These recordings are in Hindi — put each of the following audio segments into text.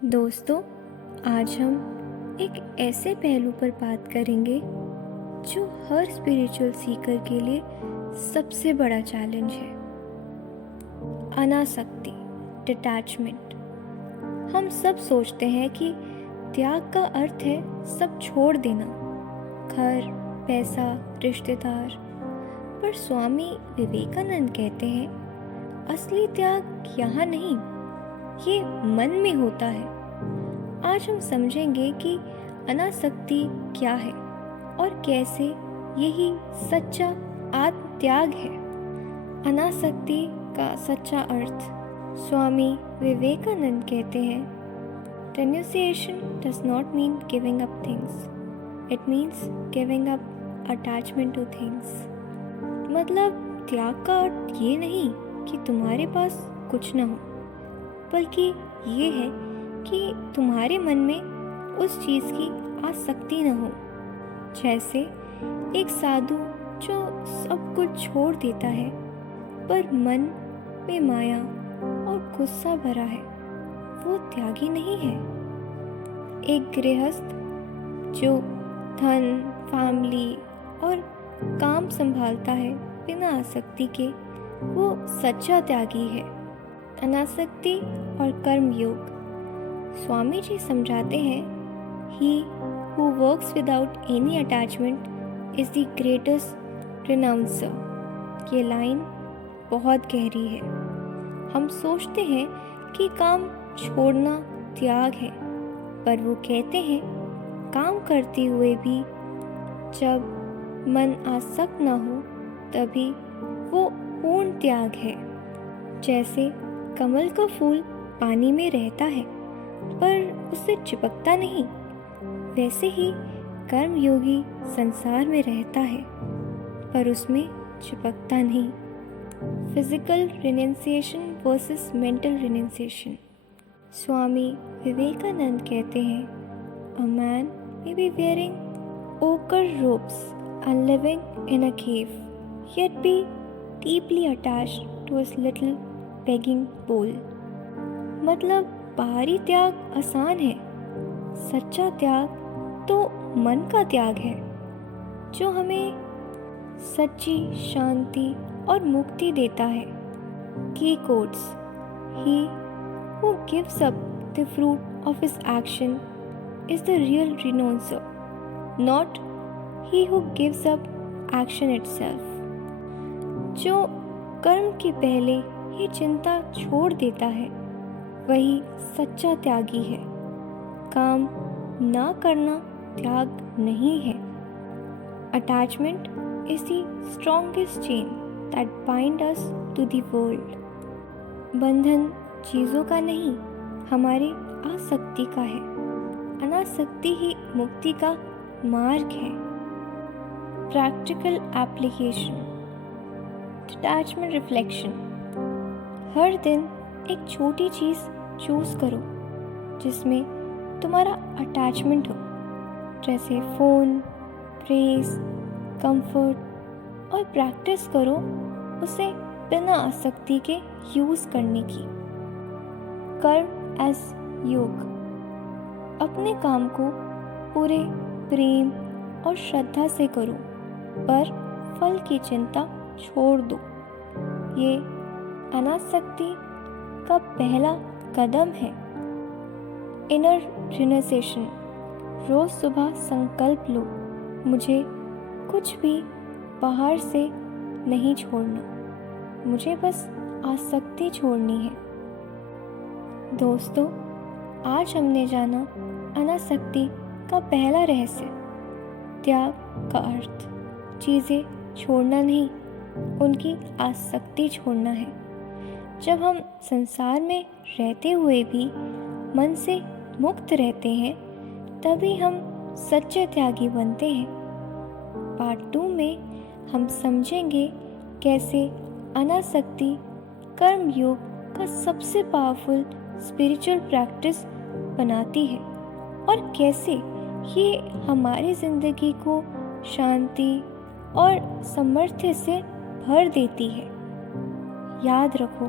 दोस्तों, आज हम एक ऐसे पहलू पर बात करेंगे जो हर स्पिरिचुअल सीकर के लिए सबसे बड़ा चैलेंज है। अनासक्ति, डिटैचमेंट। हम सब सोचते हैं कि त्याग का अर्थ है सब छोड़ देना, घर, पैसा, रिश्तेदार। पर स्वामी विवेकानंद कहते हैं असली त्याग यहाँ नहीं, ये मन में होता है। आज हम समझेंगे कि अनासक्ति क्या है और कैसे यही सच्चा आत्म त्याग है। अनासक्ति का सच्चा अर्थ स्वामी विवेकानंद कहते हैं, renunciation does not mean giving up things. It means giving up attachment to things. मतलब त्याग का अर्थ ये नहीं कि तुम्हारे पास कुछ ना हो, बल्कि ये है कि तुम्हारे मन में उस चीज़ की आसक्ति न हो। जैसे एक साधु जो सब कुछ छोड़ देता है पर मन में माया और गुस्सा भरा है, वो त्यागी नहीं है। एक गृहस्थ जो धन, फैमिली और काम संभालता है बिना आसक्ति के, वो सच्चा त्यागी है। अनासक्ति और कर्म योग। स्वामी जी समझाते हैं, he who works without any attachment is the greatest renouncer. ये लाइन बहुत गहरी है। हम सोचते हैं कि काम छोड़ना त्याग है, पर वो कहते हैं काम करते हुए भी जब मन आसक्त ना हो तभी वो पूर्ण त्याग है। जैसे कमल का फूल पानी में रहता है पर उससे चिपकता नहीं, वैसे ही कर्मयोगी संसार में रहता है पर उसमें चिपकता नहीं। Physical renunciation versus mental renunciation. Swami Vivekananda कहते हैं, a man may be wearing ochre robes and living in a cave, yet be deeply attached to his little begging bowl. मतलब बाहरी त्याग आसान है, सच्चा त्याग तो मन का त्याग है जो हमें सच्ची शांति और मुक्ति देता है। की quotes, he who gives up the fruit of his action is the real renouncer, not he who gives up action itself. जो कर्म के पहले ही चिंता छोड़ देता है वही सच्चा त्यागी है। काम ना करना त्याग नहीं है। Attachment is the strongest chain that binds us to the world. बंधन चीज़ों का नहीं, हमारी आसक्ति का है। अनासक्ति ही मुक्ति का मार्ग है। Practical application. Detachment reflection. हर दिन एक छोटी चीज़ चूज़ करो जिसमें तुम्हारा अटैचमेंट हो, जैसे फ़ोन, प्रेस, कंफर्ट, और प्रैक्टिस करो उसे बिना आसक्ति के यूज़ करने की। कर्म एज योग। अपने काम को पूरे प्रेम और श्रद्धा से करो, पर फल की चिंता छोड़ दो। ये अनासक्ति का पहला कदम है। Inner renunciation. रोज सुबह संकल्प लो, मुझे कुछ भी बाहर से नहीं छोड़ना, मुझे बस आसक्ति छोड़नी है। दोस्तों, आज हमने जाना अनासक्ति का पहला रहस्य, त्याग का अर्थ चीज़ें छोड़ना नहीं, उनकी आसक्ति छोड़ना है। जब हम संसार में रहते हुए भी मन से मुक्त रहते हैं, तभी हम सच्चे त्यागी बनते हैं। पार्ट 2 में हम समझेंगे कैसे अनासक्ति कर्म योग का सबसे पावरफुल स्पिरिचुअल प्रैक्टिस बनाती है और कैसे ये हमारी ज़िंदगी को शांति और सामर्थ्य से भर देती है। याद रखो,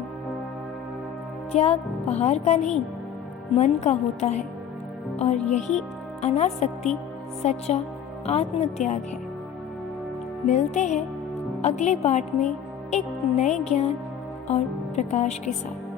त्याग बाहर का नहीं, मन का होता है और यही अनासक्ति सच्चा आत्मत्याग है। मिलते हैं अगले पार्ट में एक नए ज्ञान और प्रकाश के साथ।